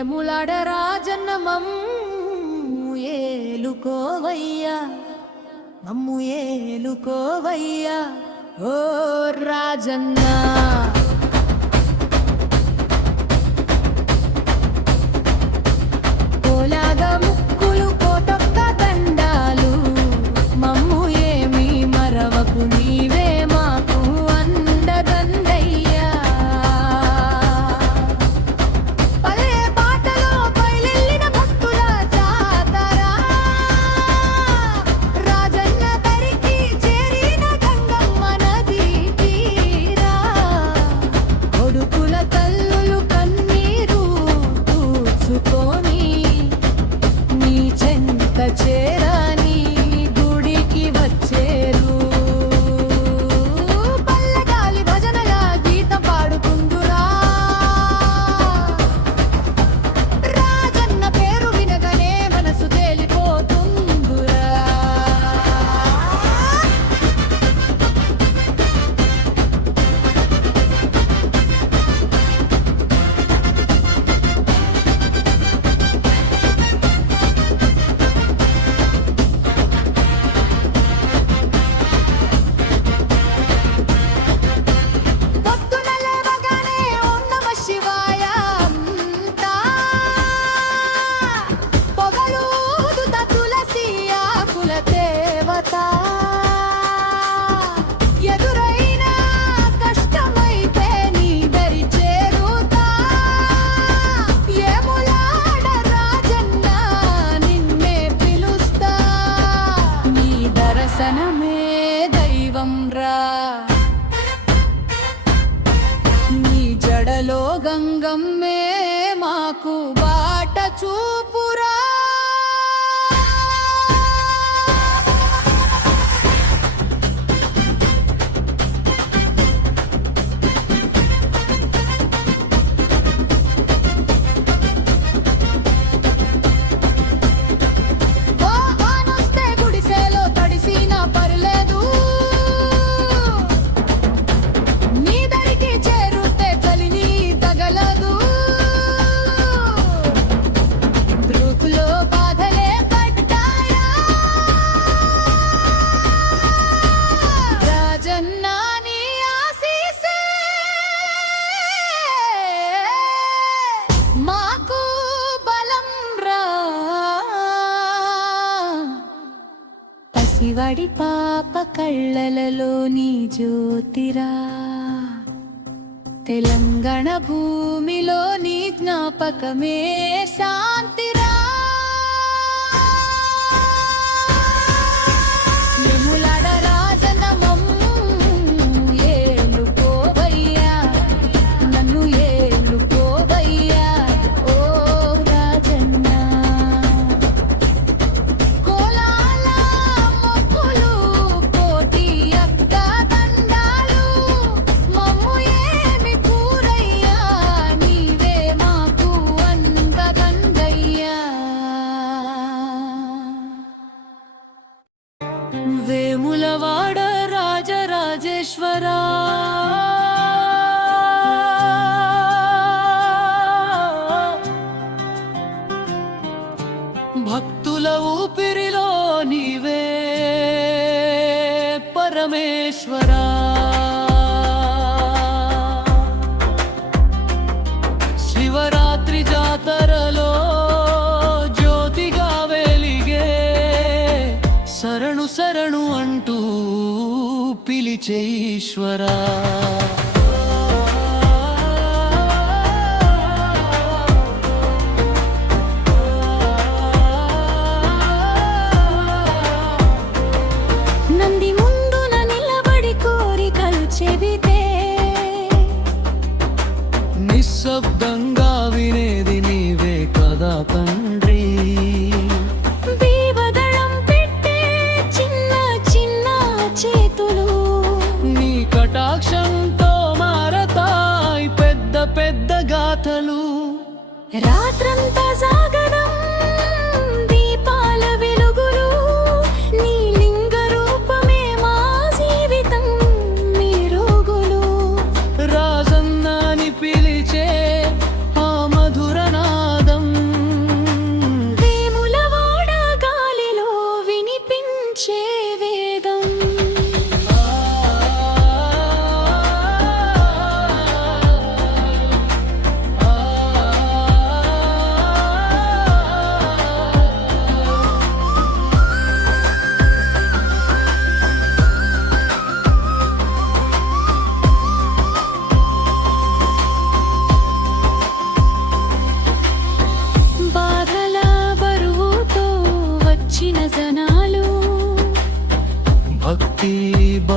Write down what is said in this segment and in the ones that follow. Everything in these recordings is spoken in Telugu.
వేములాడ రాజన్న మమ్ము ఏలుకోవయ్యా, మమ్ము ఏలుకోవయ్యా ఓ రాజన్న. నీ జడలో గంగమ్మే మాకు బాట చూపురా. శివడి పాప కళ్ళలలోని జ్యోతిరా, తెలంగాణ భూమిలోని జ్ఞాపకమే శాంతిరా. వేములాడ రాజన్న మమ్ము ఏలుకోవయ్యా, నన్ను ఏలుకోవయ్యా ఓ రాజన్న. వేములవాడ రాజరాజేశ్వరా, భక్తుల ఊపిరిలో నీవే పరమేశ్వరా. శివరాత్రి జాతరలో జ్యోతిగా వెలిగే, శరణు శరణు అంటూ పిలిచే ఈశ్వరా. నంది ముందున నిలబడి కోరికలు చెబితే నిశ్శబ్దంగా వినేది నీవే కదా తండ్రి. చేతులు నీ కటాక్షంతో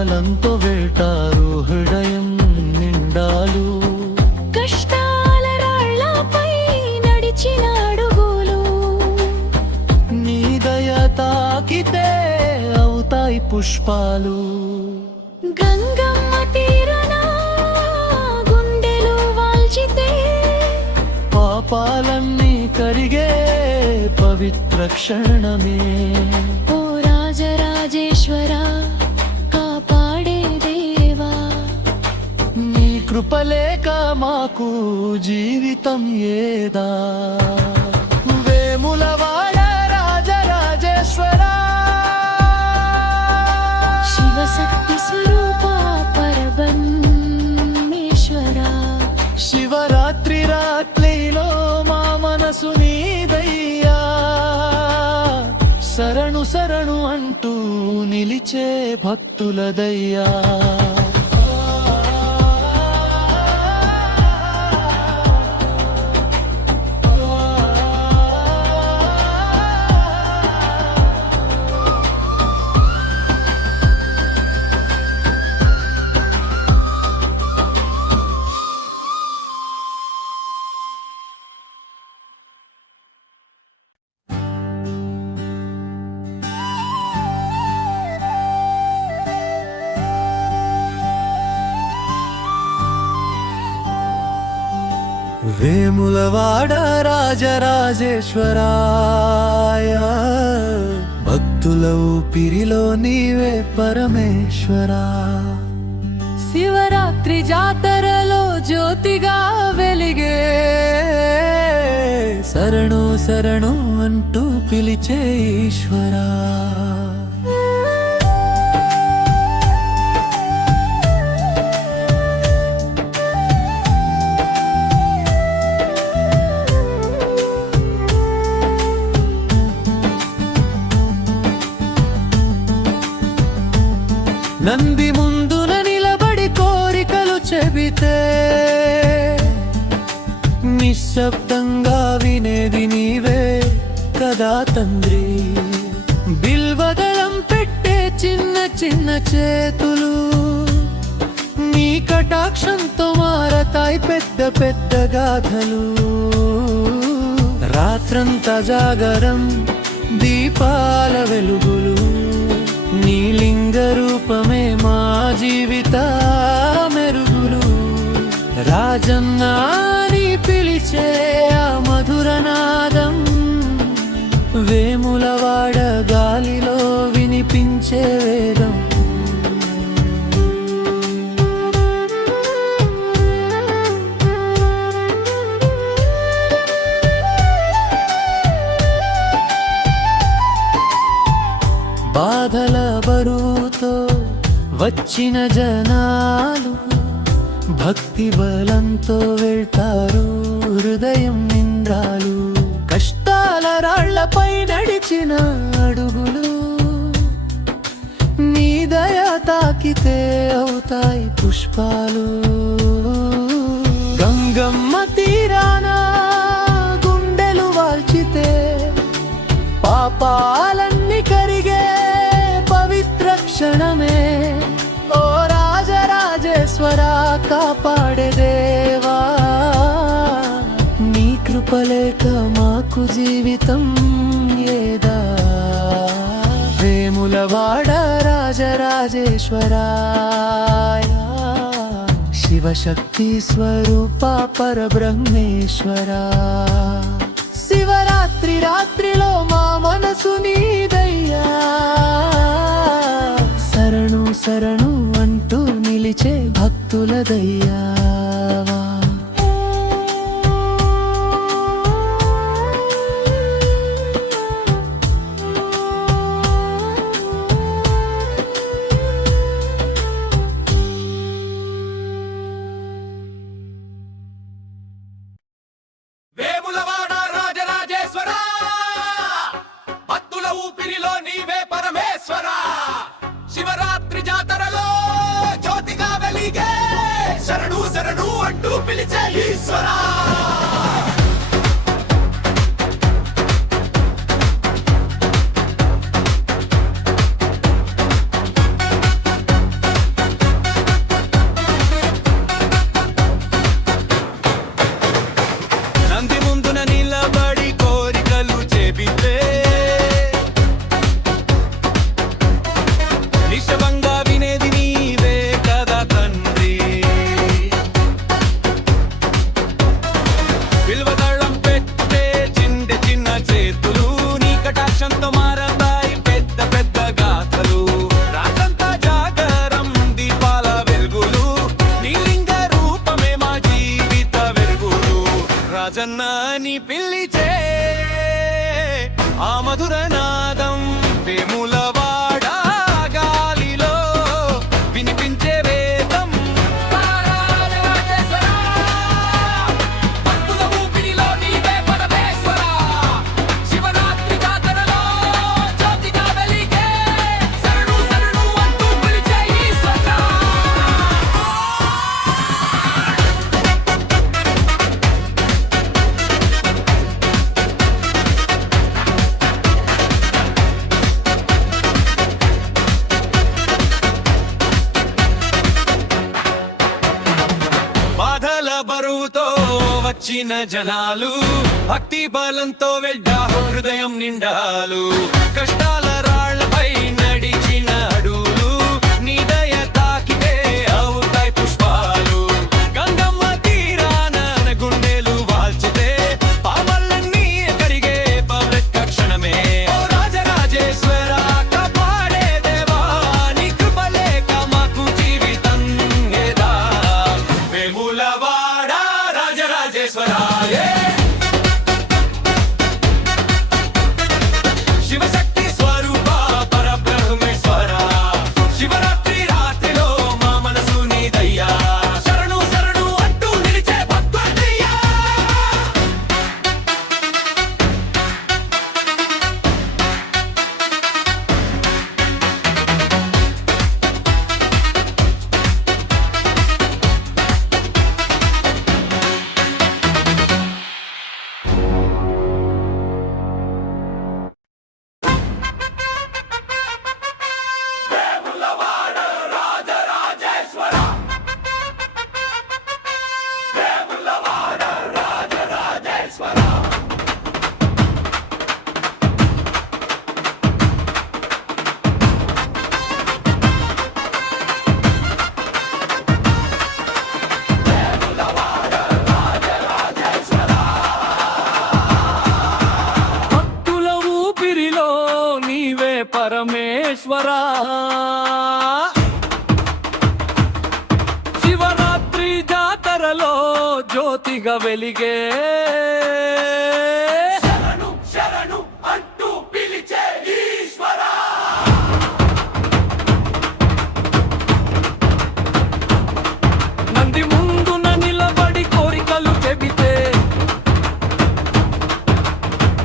బలంతో వెళ్తారు హృదయం నిండాలు. కష్టాల రాళ్లపై నడిచిన అడుగులు నీ దయ తాకితే అవుతాయి పుష్పాలు. గంగమ్మ తీరన గుండెలు వాల్చితే పాపాలన్నీ కరిగే పవిత్ర క్షణమే. ఓ రాజరాజేశ్వర కాపాడే దేవా, నీ కృపలేక మాకు జీవితం ఏదా. వేములవాడ రాజరాజేశ్వర శివశక్తి స్వరూప పరబ్రహ్మేశ్వర, శివరాత్రి రాత్రిలో మా మనసు నీదయ్యా. శరణు శరణు అంటూ నిలిచే భక్తులదయ్యా. వేములవాడ రాజరాజేశ్వరాయ, భక్తుల ఊపిరిలో నీవే పరమేశ్వరా. శివరాత్రి జాతరలో జ్యోతిగా వెలిగే శరణు శరణు అంటూ పిలిచే ఈశ్వరా. నంది ముందున నిలబడి కోరికలు చెబితే నిశ్శబ్దంగా వినేది నీవే కదా తండ్రి. బిల్వదళం పెట్టే చిన్న చిన్న చేతులు నీ కటాక్షంతో మారతాయి పెద్ద పెద్ద గాథలు. రాత్రంతా జాగరం దీపాల వెలుగులు, నీ లింగ రూపమే మా జీవిత మెరుగులు. రాజన్నా నీ పిలిచే ఆ మధురనాదం వేములవాడ గాలిలో వినిపించే వేదం. బాధల బరువుతో వచ్చిన జనాలు భక్తి బలంతో వెళ్తారు హృదయం నిండాలు. కష్టాల రాళ్లపై నడిచిన అడుగులు నీ దయ తాకితే అవుతాయి పుష్పాలు. గంగమ్మ తీరాన గుండెలు వాల్చితే పాపాలన్నీ కరిగే పవిత్ర క్షణమే. ఓ రాజరాజేశ్వర కాపాడే దేవా, నీ కృపలేక మాకు జీవితం ఏదా. వేములవాడ రాజరాజేశ్వరాయ, శివశక్తి స్వరూప పరబ్రహ్మేశ్వరా. శివరాత్రి రాత్రిలో మా మనసు నీదయ్యా. శరణు శరణు అంటూ నిలిచే భక్తులదయ్యా. శివరాత్రి జాతరలో జ్యోతిగా వెలిగే శరణు శరణు అంటూ పిలిచే ఈశ్వరా. ప్రత్యక్షంతో మారతాయి పెద్ద పెద్ద గాథలు. రాత్రంతా జాగరం దీపాల వెలుగులు, నీలింగ రూపమే మా జీవిత వెలుగులు. రాజన్న అని పిలిచే ఆ మధుర నాదం వేములవాడ గాలిలో వినిపించే వేదం. భక్తుల ఊపిరిలో నీవే పరమేశ్వర, శివరాత్రి జాతరలో జ్యోతిగా వెలిగే, శరణు శరణు అంటూ పిలిచే ఈశ్వర. బాధల బరువుతో వచ్చిన జనాలు, భక్తి బలంతో వెళ్ళారు హృదయం నిండాలు. కష్టాల రాళ్లపై నడిచిన అడుగులు, నీ దయ తాకితే అవుతాయి పుష్పాలు. గంగమ్మ తీరాన గుండెలు వాల్చితే పాపలన్నీ కరిగే పవిత్ర క్షణమే. ఓ రాజరాజేశ్వర కాపాడే దేవా, నీ కృపలేక మాకు జీవితం ఏదా. వేములవాడ రాజరాజేశ్వర, శివశక్తి స్వరూప పరబ్రహ్మేశ్వర, శివరాత్రి రాత్రిలో మా మనసు నీదయ్యా, శరణు శరణు అంటూ నిలిచే భక్తులయ్యా. భక్తుల ఊపిరిలో నీవే పరమేశ్వరా, శివరాత్రి జాతరలో జ్యోతిగా వెలిగే, శరణు శరణు అంటూ పిలిచే ఈశ్వర. నంది ముందున నిలబడి కోరికలు చెబితే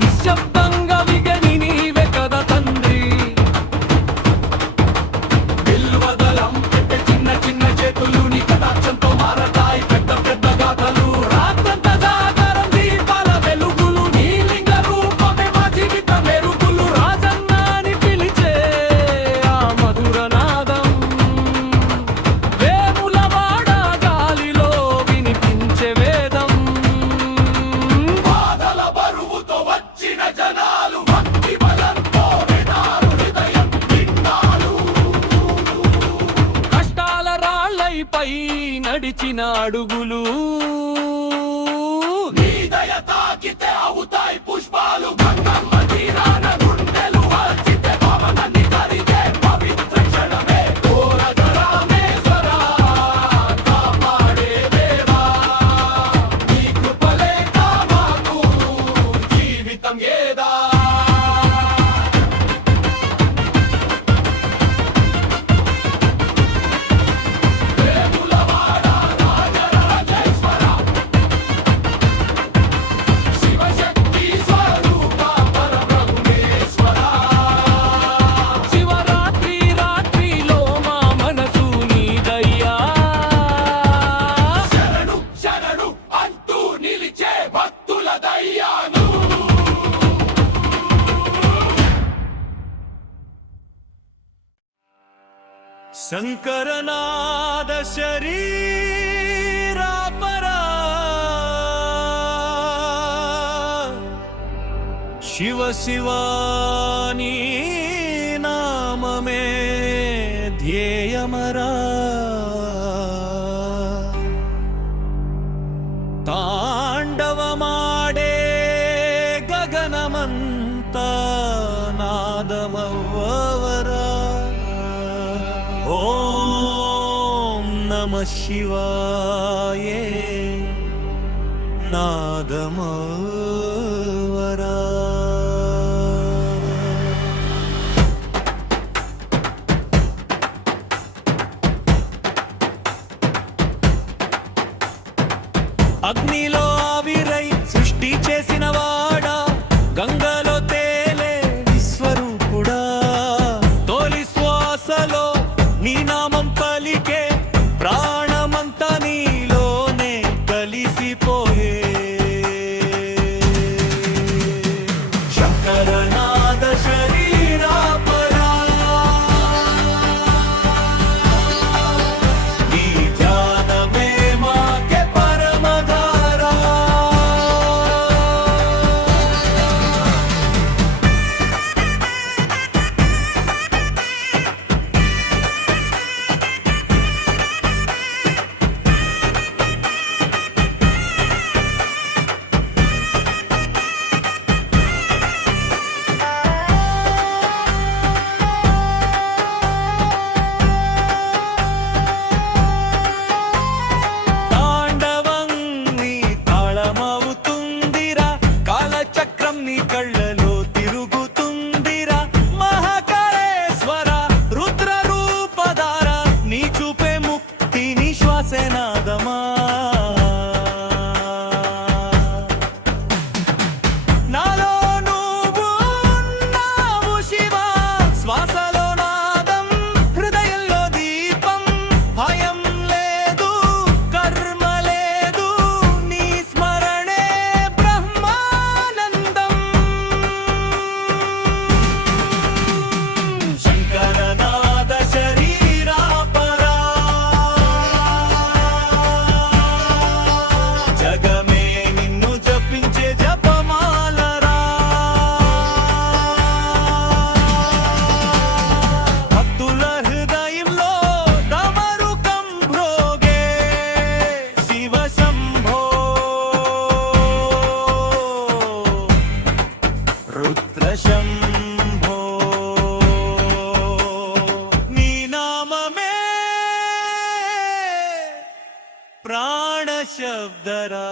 నిశ్శబ్దంగా విగని నీవే కదా తండ్రి. బిల్వదలం పెట్టే చిన్న చిన్న చేతులు నీ కటాక్షంతో మారతాయి పెద్ద పెద్ద గాథలు. రాత్రంతా జాగరం దీపాల వెలుగులు, నీలింగ రూపమే మా జీవిత మెరుగులు. రాజన్న అని పిలిచే ఆ మధుర నాదం వేములవాడ గాలిలో వినిపించే వేదం. బాధల బరువుతో వచ్చిన జనాలు, భక్తి బలంతో వినారు హృదయం నిండాలు. కష్టాల రాళ్ళైపై నడిచిన అడుగులు, నీ దయ తాకితే అవుతాయి పుష్పాలు. గంగమ్మ తీరాన గుండెలు వాల్చితే పావనన్ని కరిగే పవిత్ర క్షణమే. ఓ రాజరామేశ్వర కాపాడే దేవా, నీ కృపలేక మాకు జీవితం ఏదా. వేములవాడ రాజరాజేశ్వర, శివశక్తి స్వరూప పరబ్రహ్మేశ్వర, శివరాత్రి రాత్రిలో మా మనసు నీదయ్యా, శరణు శరణు అంటూ నిలిచే భక్తుల దయ్యాను. శంకరనాద శరీరా పరా, శివ శివాని నామమే ధ్యేయమరా. తాండవమాడే గగనమంతా శివాయే నాదమవరా అగ్నిలో ఆవిరై సృష్టి చేసిన వాడా గంగలో తేలే విశ్వరూపుడా తొలి శ్వాసలో నీ నామం పలికే ప్రాణమంతా నీలోనే కలిసిపోయే శంకరనాద శరీరాపరా నీ ధ్యానమే మాకే పరమధారా తాండవం నీ తాళమవుతుందిరా కాలచక్రం నీ కళ్ళలో తిరుగుతుందిరా మహాకాళేశ్వర రుద్ర రూపధార నీ చూపే ముక్తి నీ శ్వాసే నాదమా నాలో నువ్వు ఉన్నావు శివా శ్వాసలో నాదం హృదయంలో దీపం భయం లేదు కర్మ లేదు నీ స్మరణే బ్రహ్మానందం శంకరనాద శరీరాపరా జగమే నిన్ను జపించే జపమాలరా భక్తుల హృదయంలో డమరుకం భ్రోగే శివ శంభో రుద్ర శంభో నీ నామమే ప్రాణ శబ్దరా